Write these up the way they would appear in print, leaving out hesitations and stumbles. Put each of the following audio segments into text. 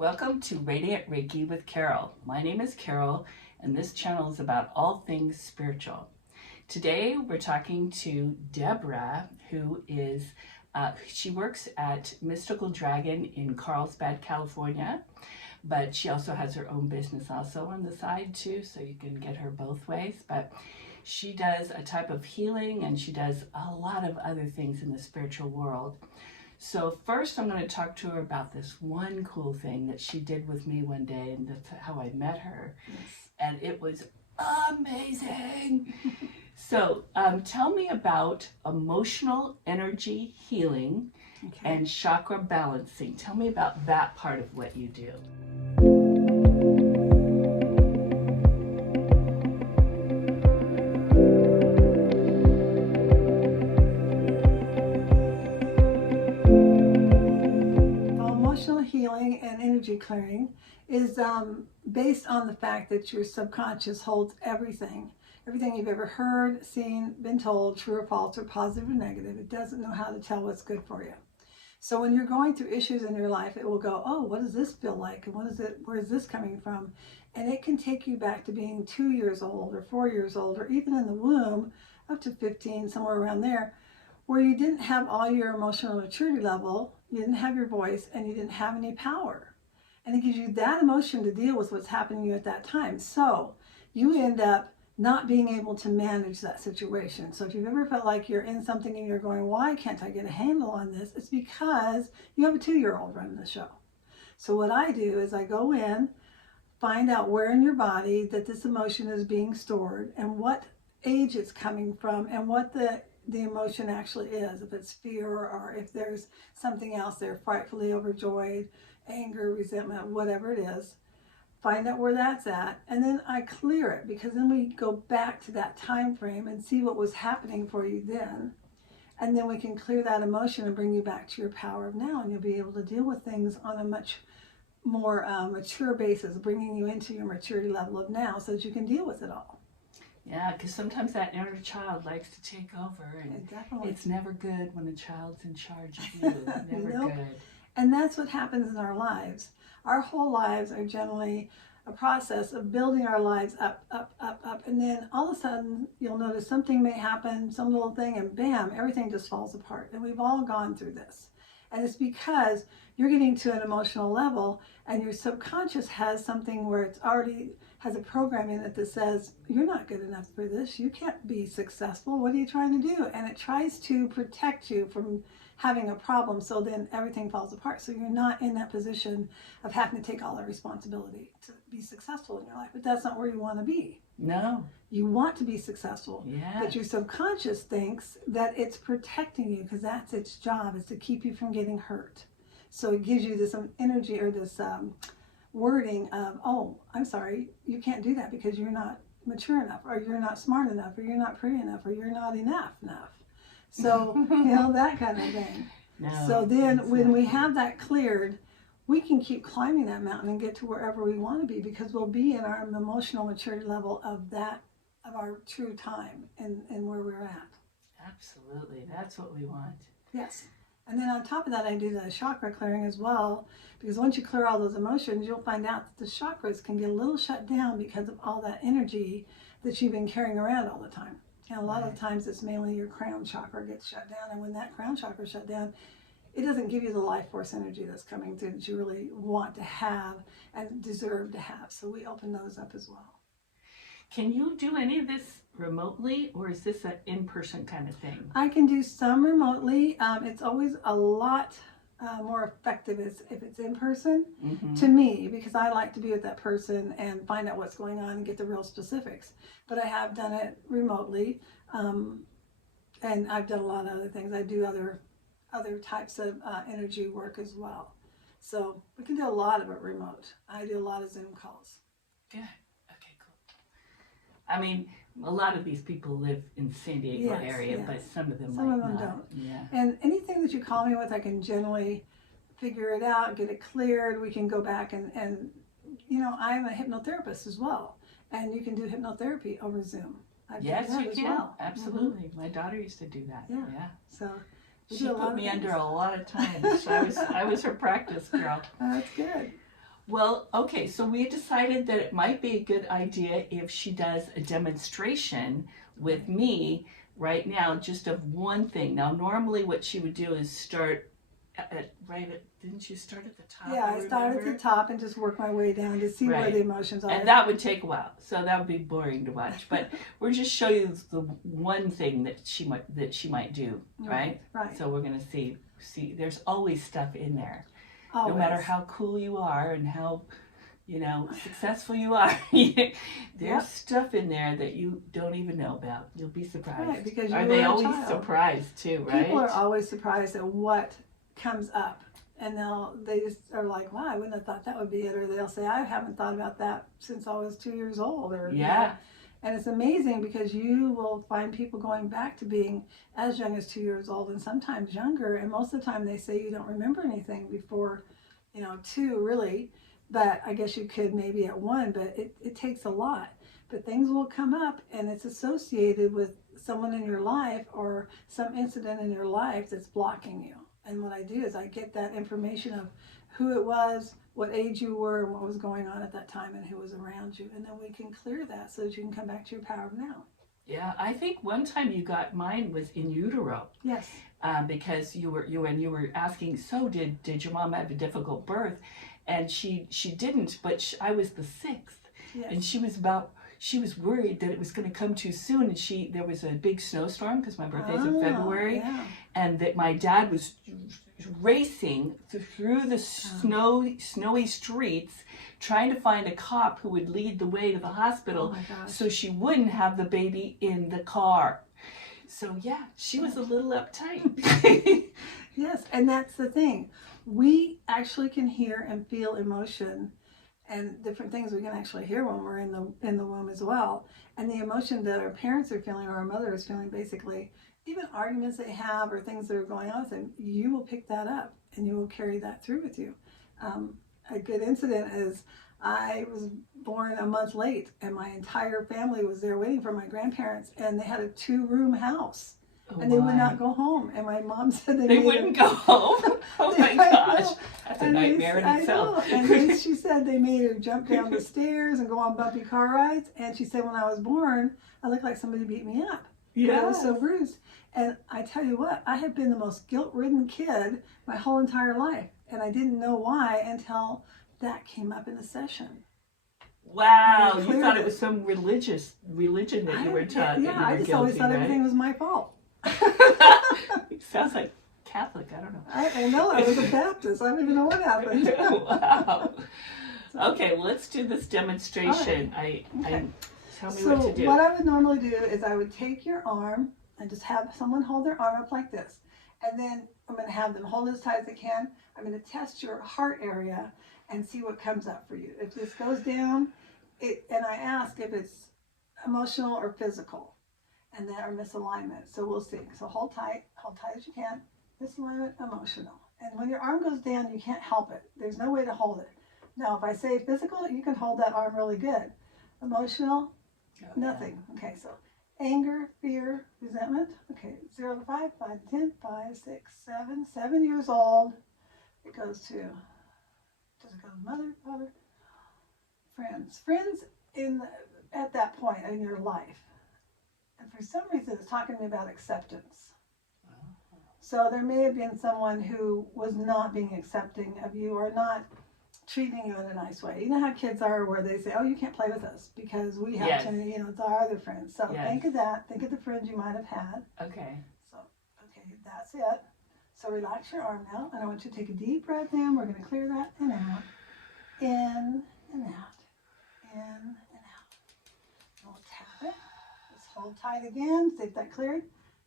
Welcome to Radiant Reiki with Carol. My name is Carol, and this channel is about all things spiritual. Today, we're talking to Deborah, who is, she works at Mystical Dragon in Carlsbad, California, but she also has her own business also on the side too, so you can get her both ways. But she does a type of healing, and she does a lot of other things in the spiritual world. So first I'm going to talk to her about this one cool thing that she did with me one day, and that's how I met her. Yes. And it was amazing. So tell me about emotional energy healing and chakra balancing. Tell me about that part of what you do. Healing and energy clearing is based on the fact that your subconscious holds everything you've ever heard, seen, been told, true or false, or positive or negative. It doesn't know how to tell what's good for you. So when you're going through issues in your life, it will go, oh, what does this feel like? And where is this coming from? And it can take you back to being 2 years old or 4 years old, or even in the womb up to 15, somewhere around there, where you didn't have all your emotional maturity level, you didn't have your voice, and you didn't have any power. And it gives you that emotion to deal with what's happening to you at that time. So you end up not being able to manage that situation. So if you've ever felt like you're in something and you're going, why can't I get a handle on this? It's because you have a 2-year-old running the show. So what I do is I go in, find out where in your body that this emotion is being stored and what age it's coming from and what the emotion actually is, if it's fear or if there's something else there, frightfully overjoyed, anger, resentment, whatever it is. Find out where that's at, and then I clear it, because then we go back to that time frame and see what was happening for you then, and then we can clear that emotion and bring you back to your power of now, and you'll be able to deal with things on a much more mature basis, bringing you into your maturity level of now so that you can deal with it all. Yeah, because sometimes that inner child likes to take over, and Definitely. It's never good when a child's in charge of you. Never Nope. good. And that's what happens in our lives. Our whole lives are generally a process of building our lives up, and then all of a sudden you'll notice something may happen, some little thing, and bam, everything just falls apart. And we've all gone through this. And it's because you're getting to an emotional level and your subconscious has something where it's already has a program in it that says, you're not good enough for this. You can't be successful. What are you trying to do? And it tries to protect you from having a problem. So then everything falls apart. So you're not in that position of having to take all the responsibility to be successful in your life. But that's not where you want to be. No. You want to be successful. Yeah. But your subconscious thinks that it's protecting you, because that's its job, is to keep you from getting hurt. So it gives you this energy or this wording of, oh, I'm sorry, you can't do that because you're not mature enough, or you're not smart enough, or you're not pretty enough, or you're not enough. So, that kind of thing. No, so then when we have that cleared, we can keep climbing that mountain and get to wherever we want to be, because we'll be in our emotional maturity level of our true time and where we're at. Absolutely. That's what we want. Yes. And then on top of that, I do the chakra clearing as well, because once you clear all those emotions, you'll find out that the chakras can get a little shut down because of all that energy that you've been carrying around all the time. And a lot of times it's mainly your crown chakra gets shut down. And when that crown chakra is shut down, it doesn't give you the life force energy that's coming through that you really want to have and deserve to have. So we open those up as well. Can you do any of this remotely, or is this an in-person kind of thing? I can do some remotely. It's always a lot more effective if it's in person, to me, because I like to be with that person and find out what's going on and get the real specifics. But I have done it remotely, and I've done a lot of other things. I do other types of energy work as well. So we can do a lot of it remote. I do a lot of Zoom calls. Good. Okay, cool. I mean, a lot of these people live in San Diego area, but some of them don't. Yeah. And anything that you call me with, I can generally figure it out, get it cleared. We can go back and I'm a hypnotherapist as well, and you can do hypnotherapy over Zoom. Yes, you can. Well. Absolutely. My daughter used to do that. Yeah. So she put me under a lot of times. I was her practice girl. That's good. Well, okay, so we decided that it might be a good idea if she does a demonstration with me right now, just of one thing. Now, normally what she would do is start didn't you start at the top? Yeah, I start at the top and just work my way down to see where the emotions are. And that would take a while, so that would be boring to watch. But we're just show you the one thing that she might do, right? Right. So we're gonna see. There's always stuff in there. Always. No matter how cool you are and how, successful you are, there's stuff in there that you don't even know about. You'll be surprised. Right, because are they always surprised too, right? People are always surprised at what comes up. And they just are like, wow, I wouldn't have thought that would be it. Or they'll say, I haven't thought about that since I was 2 years old. Or And it's amazing because you will find people going back to being as young as 2 years old and sometimes younger. And most of the time they say you don't remember anything before, 2 really. But I guess you could maybe at 1, but it takes a lot. But things will come up and it's associated with someone in your life or some incident in your life that's blocking you. And what I do is I get that information of who it was, what age you were, and what was going on at that time, and who was around you. And then we can clear that so that you can come back to your power of now. Yeah, I think one time you got mine was in utero. Yes. Because you were asking, so did your mom have a difficult birth? And she didn't, but I was the 6th. Yes. And she was worried that it was going to come too soon, and there was a big snowstorm because my birthday's in February, and that my dad was racing through the snowy streets trying to find a cop who would lead the way to the hospital so she wouldn't have the baby in the car. So yeah, she was a little uptight. Yes, and that's the thing. We actually can hear and feel emotion and different things we can actually hear when we're in the womb as well. And the emotion that our parents are feeling or our mother is feeling, basically, even arguments they have or things that are going on with them, you will pick that up and you will carry that through with you. A good incident is I was born a month late and my entire family was there waiting for my grandparents, and they had a 2-room house. And they would not go home. And my mom said they wouldn't go home. Oh my gosh. That's a nightmare in itself. And then she said they made her jump down the stairs and go on bumpy car rides. And she said when I was born, I looked like somebody beat me up. Yeah. I was so bruised. And I tell you what, I have been the most guilt-ridden kid my whole entire life. And I didn't know why until that came up in a session. Wow, you thought it was some religion that you were taught. Yeah, I just always thought everything was my fault. It sounds like Catholic. I don't know. I know. I was a Baptist. I don't even know what happened. Wow. Okay, well, let's do this demonstration. Tell me what to do. So what I would normally do is I would take your arm and just have someone hold their arm up like this. And then I'm going to have them hold as tight as they can. I'm going to test your heart area and see what comes up for you. If this goes down, and I ask if it's emotional or physical. And then our misalignment. So we'll see. So hold tight as you can. Misalignment, emotional. And when your arm goes down, you can't help it. There's no way to hold it. Now, if I say physical, you can hold that arm really good. Emotional, nothing. Okay, so anger, fear, resentment. Okay, 0 to 5, 5 to 10, 5, 6, 7, 7 years old. It goes to, does it go to mother, father, friends? Friends at that point in your life. And for some reason, it's talking to me about acceptance. So there may have been someone who was not being accepting of you or not treating you in a nice way. You know how kids are where they say, oh, you can't play with us because we have to, it's our other friends. So think of that. Think of the friends you might have had. Okay. So, okay, that's it. So relax your arm now. And I want you to take a deep breath in. We're going to clear that and out. In and out. In and out. And we'll tap it. Hold tight again, see if that cleared.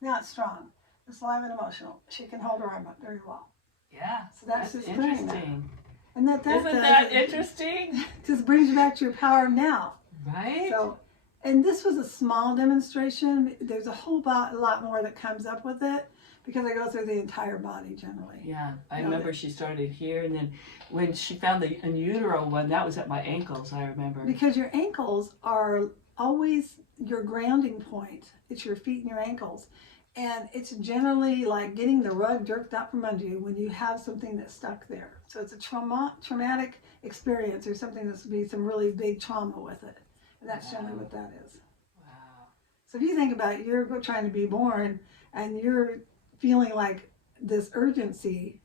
Now it's strong. It's live and emotional. She can hold her arm up very well. Yeah. So that's just interesting. And isn't that interesting? Just brings you back to your power of now. Right. So, and this was a small demonstration. There's a whole lot more that comes up with it because I go through the entire body generally. Yeah, I remember she started here, and then when she found the in utero one, that was at my ankles. I remember. Because your ankles are always your grounding point. It's your feet and your ankles. And it's generally like getting the rug jerked out from under you when you have something that's stuck there. So it's a traumatic experience or something that's be some really big trauma with it. And that's generally what that is. Wow. So if you think about it, you're trying to be born and you're feeling like this urgency,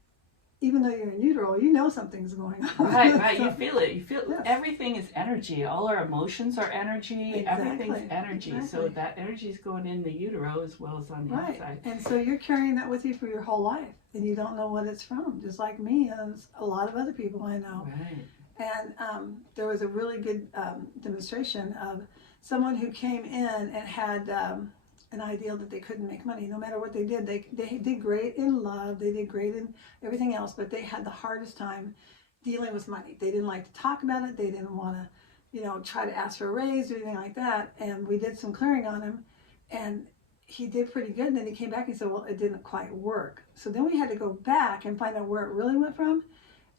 even though you're in utero, you know something's going on. Right. So, You feel it. You feel yes. everything is energy. All our emotions are energy. Exactly. Everything's energy. Exactly. So that energy is going in the utero as well as on the outside. And so you're carrying that with you for your whole life, and you don't know what it's from, just like me and a lot of other people I know. Right. And there was a really good demonstration of someone who came in and had an ideal that they couldn't make money. No matter what they did did great in love, they did great in everything else, but they had the hardest time dealing with money. They didn't like to talk about it. They didn't want to, try to ask for a raise or anything like that. And we did some clearing on him, and he did pretty good. And then he came back and said, well, it didn't quite work. So then we had to go back and find out where it really went from.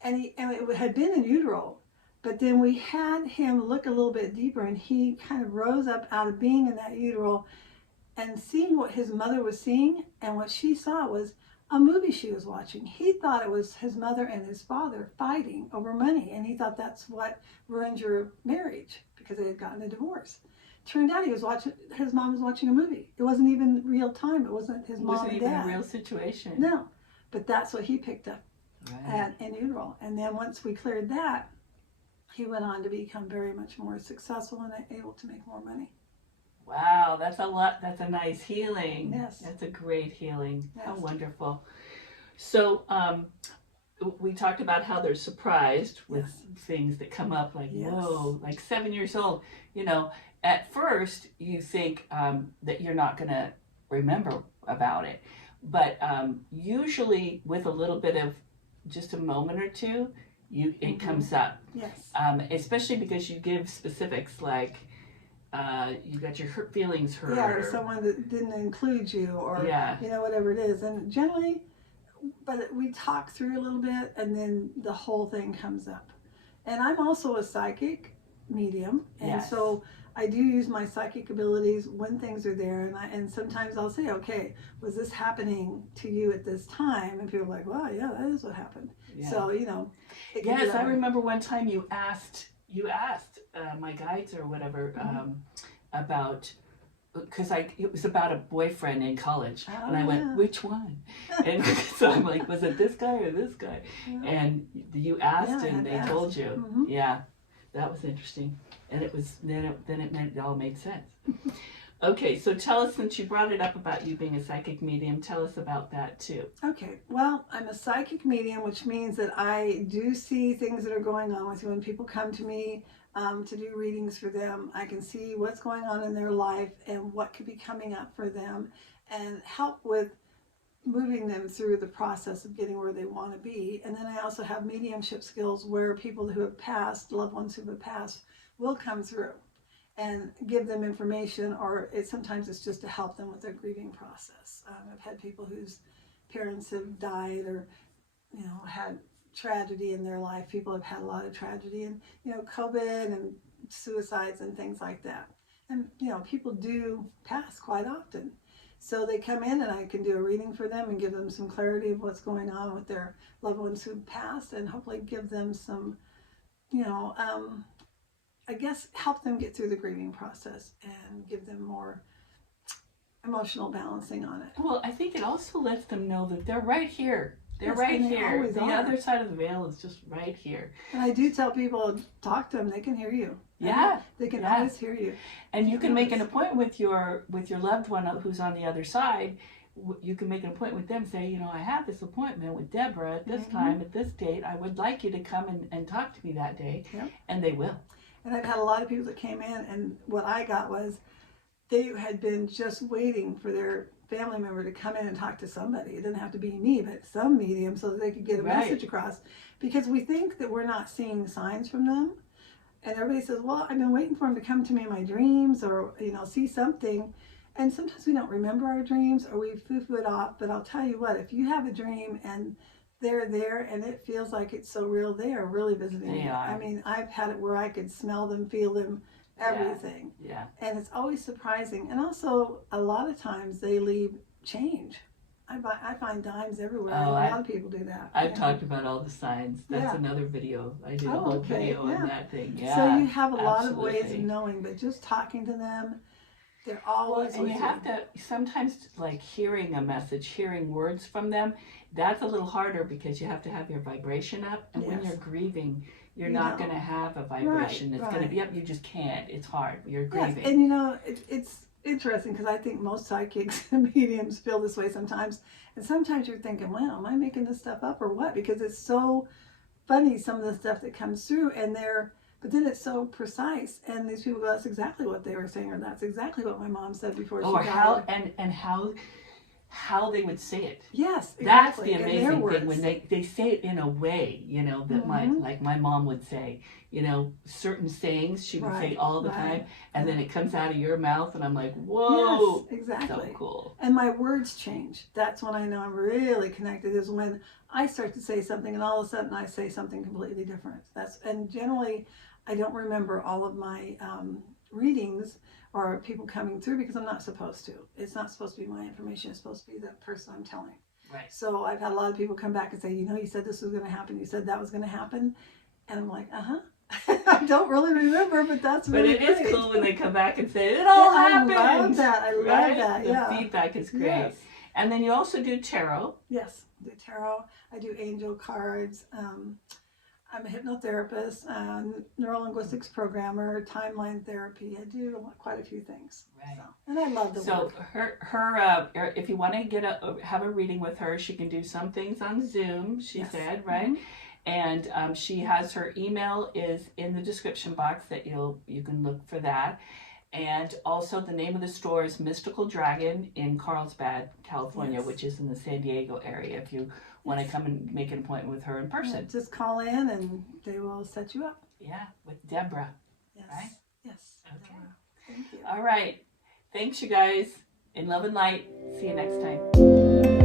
And it had been in utero, but then we had him look a little bit deeper, and he kind of rose up out of being in that utero and seeing what his mother was seeing, and what she saw was a movie she was watching. He thought it was his mother and his father fighting over money, and he thought that's what ruined your marriage because they had gotten a divorce. Turned out his mom was watching a movie. It wasn't even real time. It wasn't his mom and dad. It wasn't even a real situation. No, but that's what he picked up. Right. In utero. And then once we cleared that, he went on to become very much more successful and able to make more money. Wow, that's a lot. That's a nice healing. Yes. That's a great healing. Yes. How wonderful. So we talked about how they're surprised with things that come up like, whoa, like 7 years old. At first you think that you're not going to remember about it. But usually with a little bit of just a moment or two, it comes up. Yes. Especially because you give specifics like you got your feelings hurt. Yeah, or someone that didn't include you, or whatever it is. And generally, but we talk through a little bit, and then the whole thing comes up. And I'm also a psychic medium, and so I do use my psychic abilities when things are there, and sometimes I'll say, okay, was this happening to you at this time? And people are like, well, yeah, that is what happened. Yeah. So, Yes, I remember one time you asked my guides or whatever about, because it was about a boyfriend in college, and I went, which one? And so I'm like, was it this guy or this guy? Yeah. And you asked, and they told you. Mm-hmm. Yeah, that was interesting. And it was then it all made sense. Okay, so tell us, since you brought it up about you being a psychic medium, tell us about that too. Okay, well, I'm a psychic medium, which means that I do see things that are going on with you. When people come to me to do readings for them, I can see what's going on in their life and what could be coming up for them, and help with moving them through the process of getting where they want to be. And then I also have mediumship skills where people who have passed, loved ones who have passed, will come through and give them information, or sometimes it's just to help them with their grieving process. I've had people whose parents have died, or had tragedy in their life. People have had a lot of tragedy, and COVID and suicides and things like that. And people do pass quite often. So they come in, and I can do a reading for them and give them some clarity of what's going on with their loved ones who passed, and hopefully give them some, I guess, help them get through the grieving process and give them more emotional balancing on it. Well, I think it also lets them know that they're right here. They're right they here. The are. Other side of the veil is just right here. And I do tell people, talk to them. They can hear you. Yeah, they can always hear you. And you can make an appointment with your loved one who's on the other side. You can make an appointment with them. Say, I have this appointment with Deborah at this time, at this date. I would like you to come and talk to me that day. Yep. And they will. And I've had a lot of people that came in, and what I got was they had been just waiting for their family member to come in and talk to somebody. It didn't have to be me, but some medium, so that they could get a message across. Because we think that we're not seeing signs from them. And everybody says, well, I've been waiting for him to come to me in my dreams, or, see something. And sometimes we don't remember our dreams, or we foo-foo it off. But I'll tell you what, if you have a dream and they're there and it feels like it's so real, they are really visiting you. I mean, I've had it where I could smell them, feel them, everything. Yeah. And it's always surprising. And also, a lot of times they leave change. I find dimes everywhere. Oh, A lot of people do that. I've talked about all the signs. That's Yeah. another video. I did a Oh, whole okay, video yeah. on that thing. Yeah. So you have a lot of ways of absolutely. knowing, but just talking to them, they're Well, always and with you have to sometimes, like, hearing a message, hearing words from them, that's a little harder because you have to have your vibration up. And when Yes. you're grieving, you're You not know. going to have a vibration. Right, It's going to right. be up. You just can't. It's hard. You're Yes, grieving. and you know, it's interesting because I think most psychics and mediums feel this way sometimes. And sometimes you're thinking, wow, am I making this stuff up or what? Because it's so funny, some of the stuff that comes through, but then it's so precise. And these people go, that's exactly what they were saying, or that's exactly what my mom said before she Or died. how they would say it. Yes, That's exactly. the In their amazing words. thing when they say it in a way, you know, that my mom would say, you know, certain sayings she would say Right, all the right. time, and then it comes out of your mouth, and I'm like, whoa, Yes, exactly. so cool. And my words change. That's when I know I'm really connected, is when I start to say something and all of a sudden I say something completely different. And generally I don't remember all of my readings or people coming through because I'm not supposed to. It's not supposed to be my information. It's supposed to be the person I'm telling. Right. So I've had a lot of people come back and say, you know, you said this was going to happen. You said that was going to happen. And I'm like, I don't really remember, but that's really great. But it is cool when they come back and say, it all happened. I love that. I love right? that. The Yeah. feedback is great. Yes. And then you also do tarot. Yes, I do tarot. I do angel cards. I'm a hypnotherapist, neurolinguistics programmer, timeline therapy. I do quite a few things. Right. So, and I love the So work. her if you want to have a reading with her, she can do some things on Zoom, she Yes. said, right? Mm-hmm. And she has her email is in the description box that you can look for that. And also the name of the store is Mystical Dragon in Carlsbad, California, Yes. which is in the San Diego area. If you want to come and make an appointment with her in person. Yeah, just call in and they will set you up. Yeah, with Deborah. Yes. Right? Yes. Okay. Deborah. Thank you. All right. Thanks, you guys. In love and light. See you next time.